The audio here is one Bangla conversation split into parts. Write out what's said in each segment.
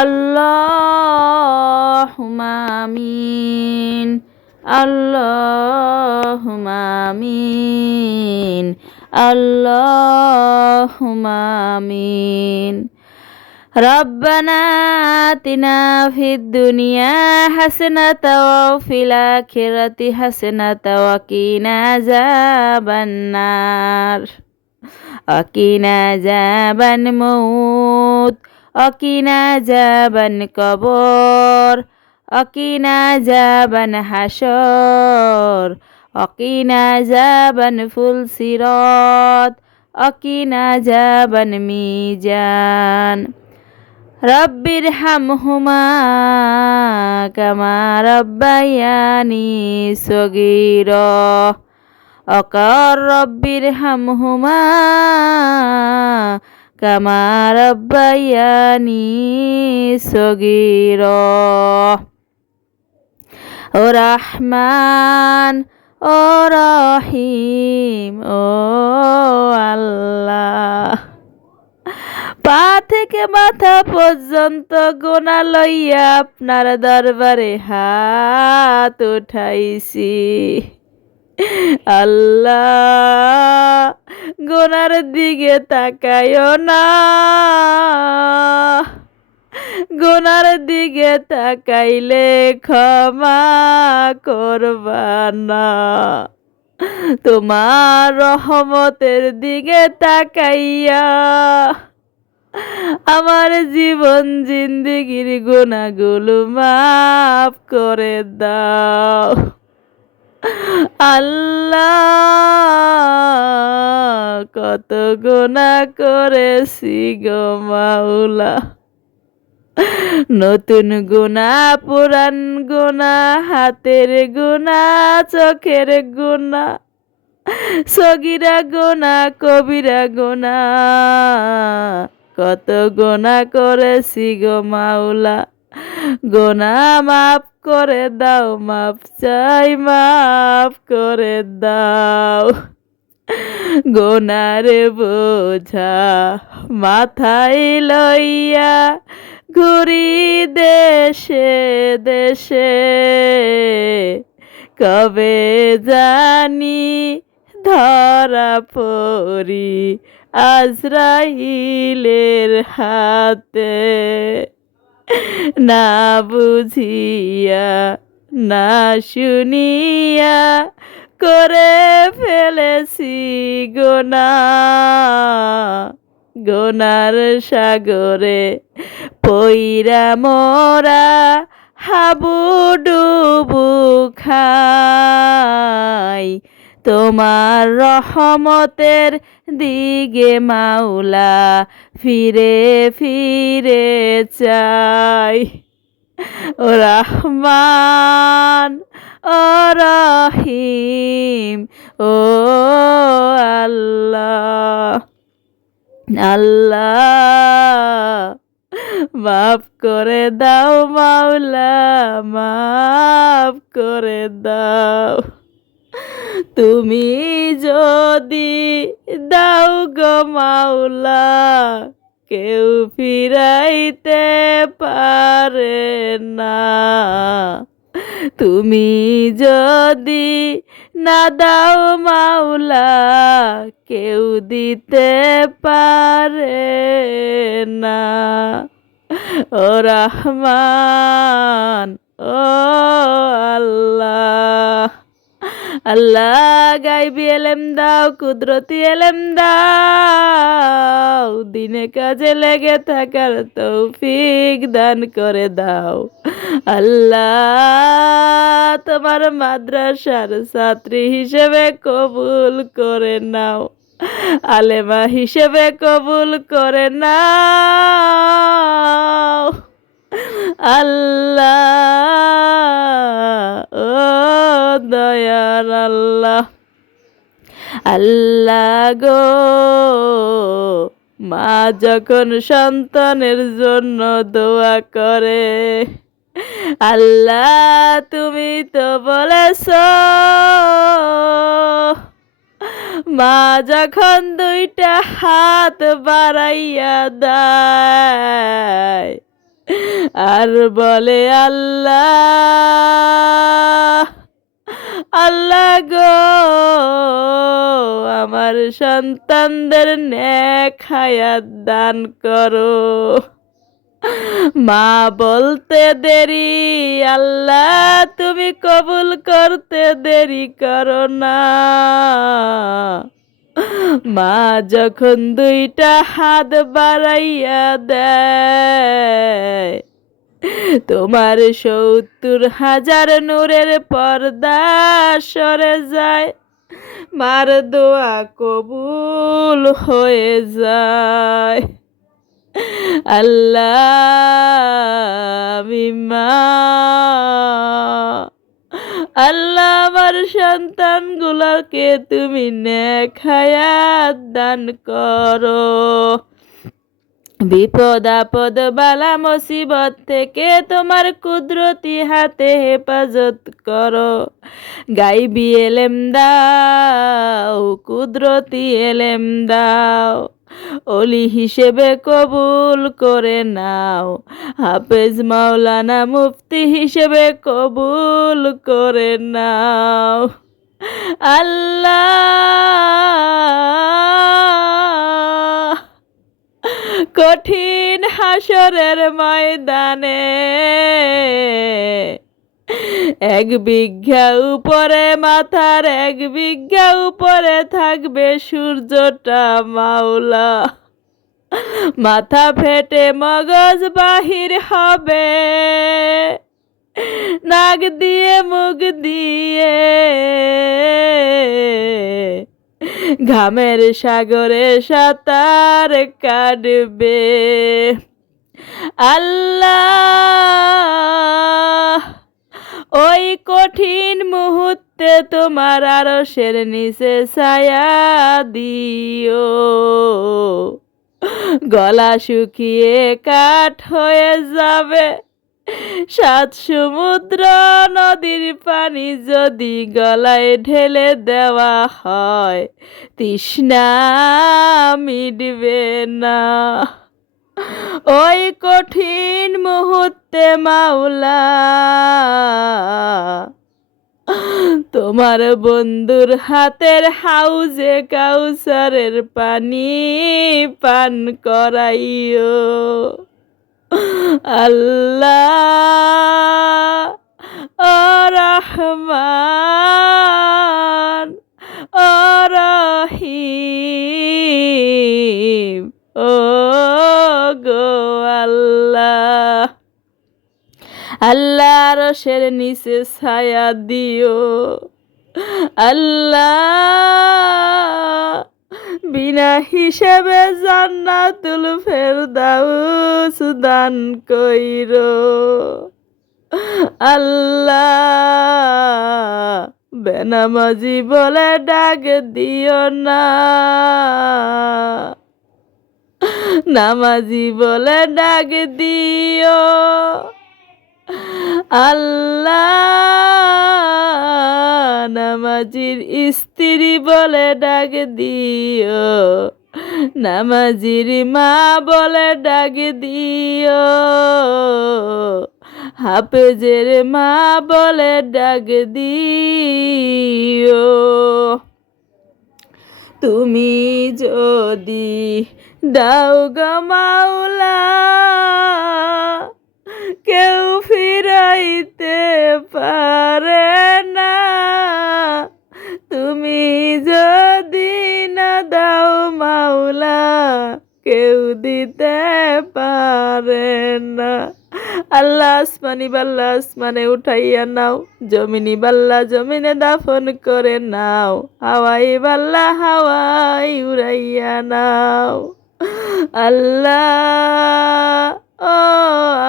আল্লাহুম্মা আমিন আল্লাহুম্মা আমিন আল্লাহুম্মা আমিন ربنا آتنا في الدنيا حسنة وفي الآخرة حسنة وقنا عذاب النار وقنا عذاب الموت অকিনা যাবন কবর অকিনা যাবন হাসর অকিনা যাবন ফুল সিরত অকিনা যাবন মিজান। রব্বির হাম হুমা কামা রব্বায়ানি সগির, অকর রব্বির হাম হুমা কামার রব্বায়ানি সগির ও রহমান, ও রহিম, ও আল্লাহ। পা থেকে মাথা পর্যন্ত গোনা লইয়া আপনার দরবারে হাত উঠাইছি। আল্লাহ। গোনার দিকে তাকায়ও না। গোনার দিকে তাকাইলে ক্ষমা করবা না। তোমার রহমতের দিকে তাকাইয়া আমার জীবন জিন্দিগির গুণাগুলো মাফ করে দাও। আল্লাহ, কত গুণা করেছি গো মাওলা। নতুন গুণা, পুরান গুণা, হাতের গুণা, চোখের গুণা, সগিরা গোনা কবিরা গোনা কত গোনা করেছি গো মাওলা। গোনা মাফ করে দাও মাফ চাই মাফ করে দাও। গোনারে বোঝা মাথায় লইয়া ঘুরি দেশে দেশে। কবে জানি ধরা পড়ি আজরাইলের হাতে। না বুঝিয়া না শুনিয়া করে ফেলেছি গোনা। গোনার সাগরে পইরা মোরা হাবু ডুবু খাই। তোমার রহমতের দিগে মাওলা ফিরে ফিরে চাই। ও রহমান, ও রহিম, ও আল্লাহ। আল্লাহ, মাফ করে দাও মাওলা, মাফ করে দাও। তুমি যদি দাও গো মাওলা, কেউ ফিরাইতে পারে না। তুমি যদি না দাও মাওলা, কেউ দিতে পারে না। ও রহমান, ও আল্লাহ। আল্লাহ গাইবি এলেম দাও, কুদরতি এলেম দাও, দিনে কাজে লেগে থাকার তৌফিক দান করে দাও। আল্লাহ তোমার মাদ্রাসার ছাত্রী হিসেবে কবুল করে নাও, আলেমা হিসেবে কবুল করে নাও। আল্লাহ আল্লাহ গো। মা যখন সন্তানের জন্য দোয়া করে, আল্লাহ তুমি তো বলেছ। মা যখন দুইটা হাত বাড়াইয়া দেয়, আর বলে আল্লাহ আল্লাহ গো, আমার সন্তানদের ন্যাক হায়াত দান করো। মা বলতে দেরি, আল্লাহ তুমি কবুল করতে দেরি করো না। মা যখন দুইটা হাত বাড়াইয়া দেয় তোমার সত্তর হাজার নূরের পর্দা সরে যায়। মার দোয়া কবুল হয়ে যায়। আল্লাহ আমি মা, আল্লাহ আমার সন্তানগুলোকে তুমি নেখায়াত দান করো। বিপদ আপদ বালা মুসিবত থেকে তোমার কুদরতি হাতে হেফাজত করো। গাইবি এলেম দাও, কুদরতি এলেম দাও। অলি হিসেবে কবুল করে নাও, হাফেজ মাওলানা মুফতি হিসেবে কবুল করে নাও। আল্লাহ কঠিন হাসরের ময়দানে। এক বিঘা উপরে মাথার, এক বিঘা উপরে থাকবে সূর্যটা মাওলা। মাথা ফেটে মগজ বাহির হবে। নাক দিয়ে, মুখ দিয়ে। ঘামের সাগরে সাঁতার কাটবে। আল্লাহ, ওই কঠিন মুহূর্তে তোমার আরশের নিচে ছায়া দিও। গলা শুকিয়ে কাঠ হয়ে যাবে। সাত সমুদ্র নদীর পানি যদি গলায় ঢেলে দেওয়া হয়, তৃষ্ণা মিটবে না। ওই কঠিন মুহূর্তে মাওলা, তোমার বন্ধুর হাতের হাউজে কাউসারের পানি পান করাইও। আল্লাহ রহিম ও গো আল্লাহ। আল্লাহ রসের নিচে ছায়া দিও। আল্লাহ বিনা হিসেবে জান্নাতুল ফেরদাউস দান কইরো। আল্লাহ, বেনামাজি বলে ডাক দিও না। নামাজি বলে ডাক দিও। আল্লাহ নামাজির স্ত্রী বলে ডাক দিও। নামাজির মা বলে ডাক দিও। হাফেজের মা বলে ডাক দিও। তুমি যদি দাও গো মাওলা কেউ ফিরাইতে পারে না। তুমি যদি না দাও মাওলা, কেউ দিতে পারে না। আল্লাহ আসমানি বাল্লা আসমানে উঠাইয়া নাও, জমিনি বাল্লা জমিনে দাফন করে নাও, হাওয়াই বাল্লা হাওয়াই উড়াইয়া নাও। আল্লাহ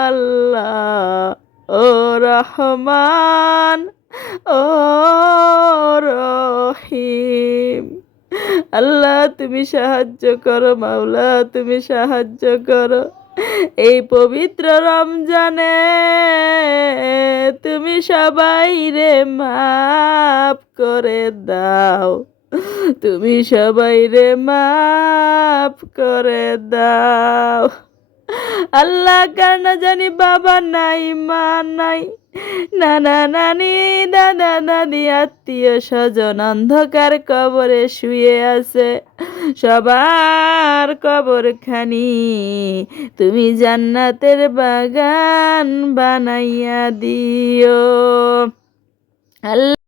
আল্লাহ, ও রহমান, ও রহিম। আল্লাহ, তুমি সাহায্য করো, মাওলা, তুমি সাহায্য করো। এই পবিত্র রমজানে তুমি সবাই রে মাফ করে দাও। তুমি সবাই রে মাফ করে দাও। আল্লাহ কার না জানি বাবা নাই, মা নাই। নানা নানি, দাদা দাদি, আত্মীয় স্বজন অন্ধকার কবরে শুয়ে আছে। সবার কবর খানি তুমি জান্নাতের বাগান বানাইয়া দিও। আল্লাহ